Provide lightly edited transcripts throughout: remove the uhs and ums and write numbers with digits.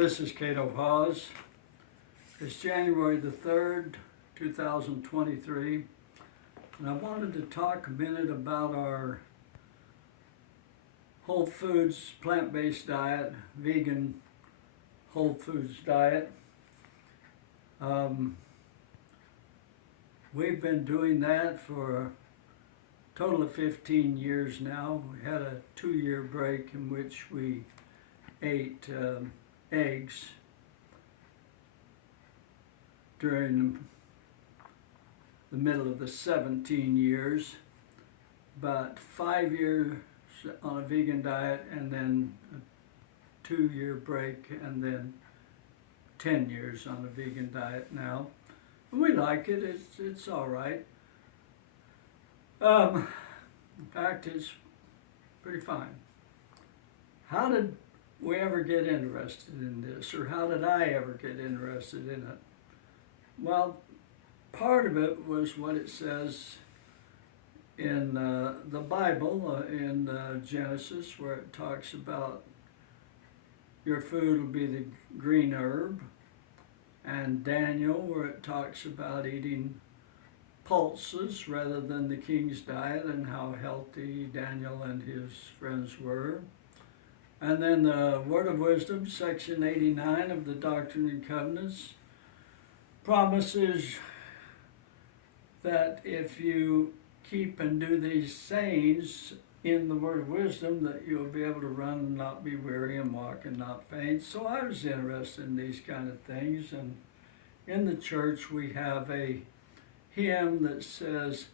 This is Cato Hawes. It's January the 3rd, 2023, and I wanted to talk a minute about our whole foods, plant-based diet, vegan whole foods diet. We've been doing that for a total of 15 years now. We had a 2-year break in which we ate eggs during the middle of the 17 years, but 5 years on a vegan diet and then a 2-year break and then 10 years on a vegan diet now. We like it, it's all right. In fact, it's pretty fine. How did we ever get interested in this, or how did I ever get interested in it? Well, part of it was what it says in the Bible, in Genesis, where it talks about your food will be the green herb, and Daniel, where it talks about eating pulses rather than the king's diet and how healthy Daniel and his friends were. And then the Word of Wisdom, section 89 of the Doctrine and Covenants, promises that if you keep and do these sayings in the Word of Wisdom, that you'll be able to run and not be weary and walk and not faint. So I was interested in these kind of things, and in the church we have a hymn that says,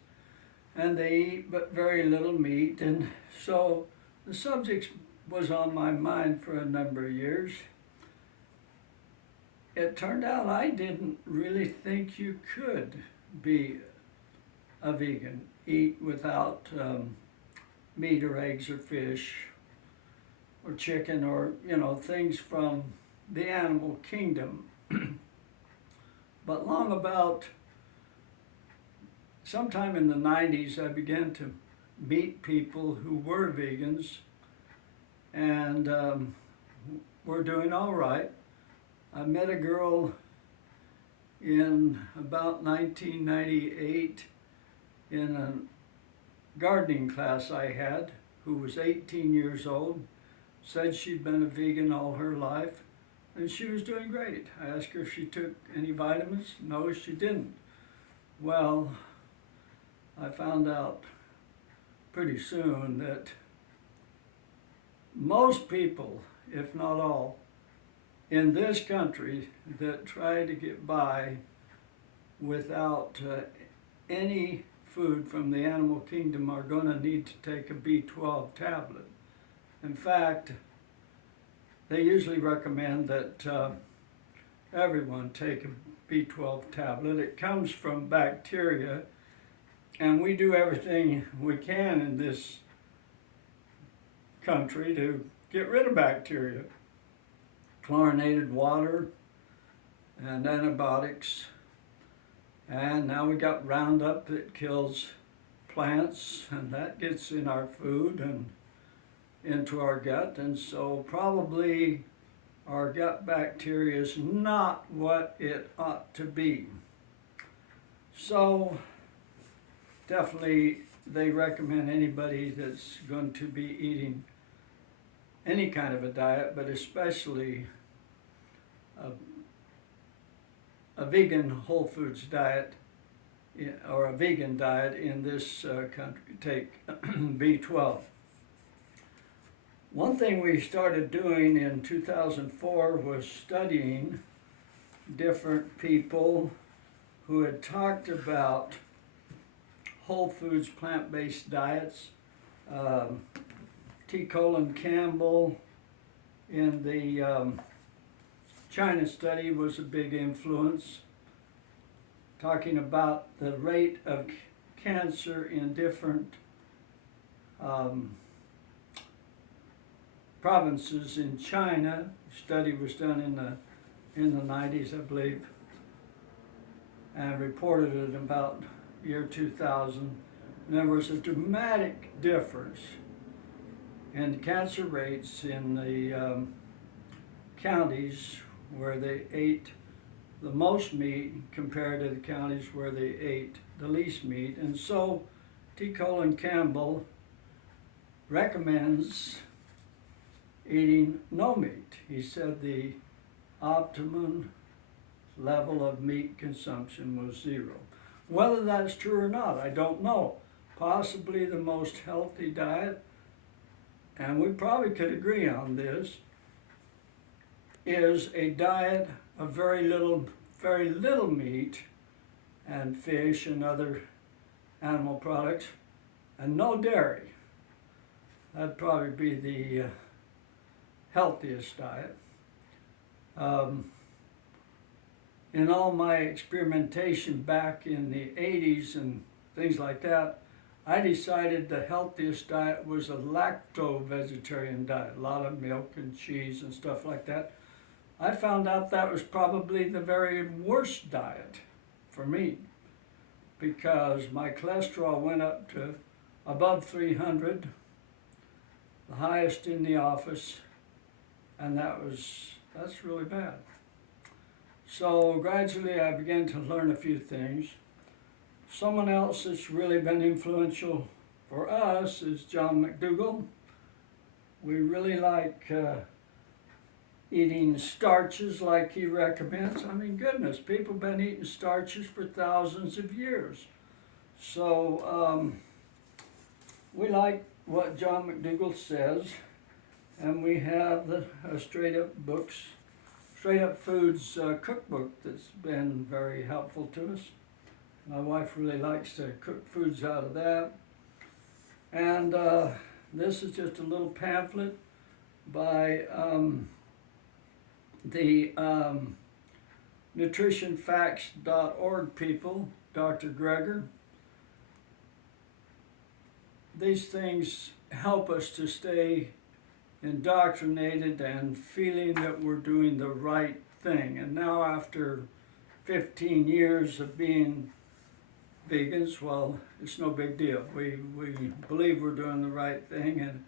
"And they eat but very little meat," and so the subject was on my mind for a number of years. It turned out I didn't really think you could be a vegan, eat without meat or eggs or fish or chicken or, things from the animal kingdom. But long about sometime in the 90s, I began to meet people who were vegans and were doing all right. I met a girl in about 1998 in a gardening class I had, who was 18 years old, said she'd been a vegan all her life, and she was doing great. I asked her if she took any vitamins. No, she didn't. Well, I found out pretty soon that most people, if not all, in this country that try to get by without any food from the animal kingdom are going to need to take a B12 tablet. In fact, they usually recommend that everyone take a B12 tablet. It comes from bacteria, and we do everything we can in this country to get rid of bacteria. Chlorinated water and antibiotics, and now we got Roundup that kills plants, and that gets in our food and into our gut, and so probably our gut bacteria is not what it ought to be. So definitely they recommend anybody that's going to be eating any kind of a diet, but especially a vegan whole foods diet or a vegan diet in this country, take B12. One thing we started doing in 2004 was studying different people who had talked about whole foods, plant-based diets. T. Colin Campbell in the China study was a big influence, talking about the rate of cancer in different provinces in China. The study was done in the 90s, I believe, and reported it about year 2000. And there was a dramatic difference in cancer rates in the counties where they ate the most meat compared to the counties where they ate the least meat. And so T. Colin Campbell recommends eating no meat. He said the optimum level of meat consumption was 0. Whether that's true or not, I don't know. Possibly the most healthy diet, and we probably could agree on this, is a diet of very little meat and fish and other animal products, and no dairy. That'd probably be the healthiest diet. In all my experimentation back in the 80s and things like that, I decided the healthiest diet was a lacto-vegetarian diet, a lot of milk and cheese and stuff like that. I found out that was probably the very worst diet for me because my cholesterol went up to above 300, the highest in the office, and that's really bad. So gradually I began to learn a few things. Someone else that's really been influential for us is John McDougall. We really like eating starches like he recommends. I mean, goodness, people have been eating starches for thousands of years. So we like what John McDougall says, and we have the Straight Up Foods cookbook that's been very helpful to us. My wife really likes to cook foods out of that. And this is just a little pamphlet by the nutritionfacts.org people, Dr. Greger. These things help us to stay indoctrinated and feeling that we're doing the right thing. And now after 15 years of being vegans, well, it's no big deal. We believe we're doing the right thing,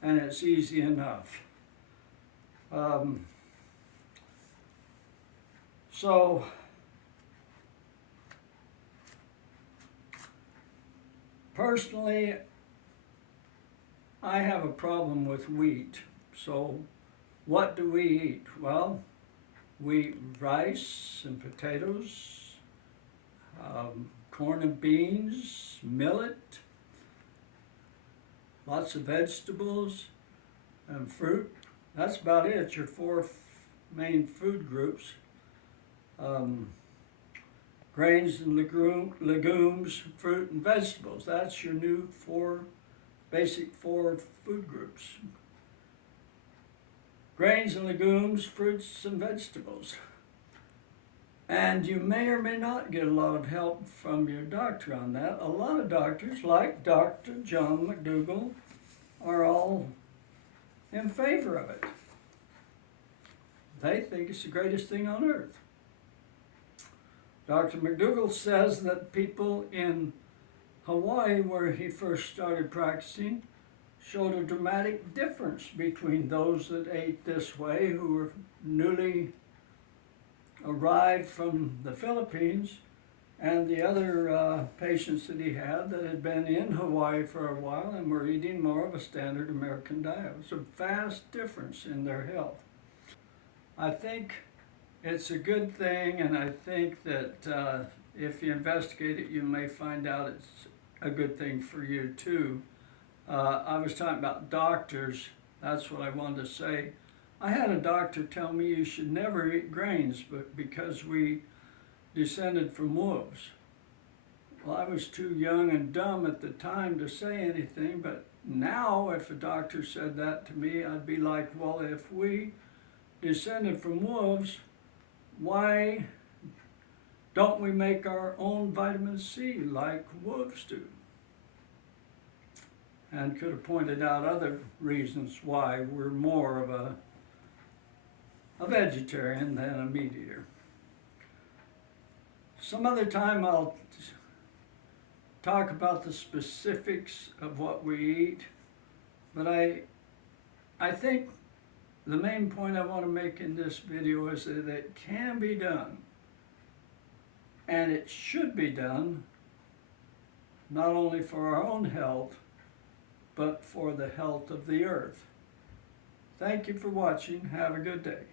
and it's easy enough. So personally, I have a problem with wheat. So what do we eat? Well, we eat rice and potatoes, corn and beans, millet, lots of vegetables and fruit. That's about it, your four main food groups. Grains and legumes, fruit and vegetables. That's your new basic four food groups. Grains and legumes, fruits and vegetables. And you may or may not get a lot of help from your doctor on that. A lot of doctors, like Dr. John McDougall, are all in favor of it. They think it's the greatest thing on earth. Dr. McDougall says that people in Hawaii, where he first started practicing, showed a dramatic difference between those that ate this way, who were newly arrived from the Philippines, and the other patients that he had that had been in Hawaii for a while and were eating more of a standard American diet. It was a vast difference in their health. I think it's a good thing, and I think that if you investigate it, you may find out it's a good thing for you too. I was talking about doctors. That's what I wanted to say. I had a doctor tell me you should never eat grains, but because we descended from wolves. Well, I was too young and dumb at the time to say anything, but now if a doctor said that to me, I'd be like, well, if we descended from wolves, why don't we make our own vitamin C like wolves do? And could have pointed out other reasons why we're more of a vegetarian than a meat eater. Some other time I'll talk about the specifics of what we eat, but I think the main point I want to make in this video is that it can be done, and it should be done, not only for our own health, but for the health of the earth. Thank you for watching. Have a good day.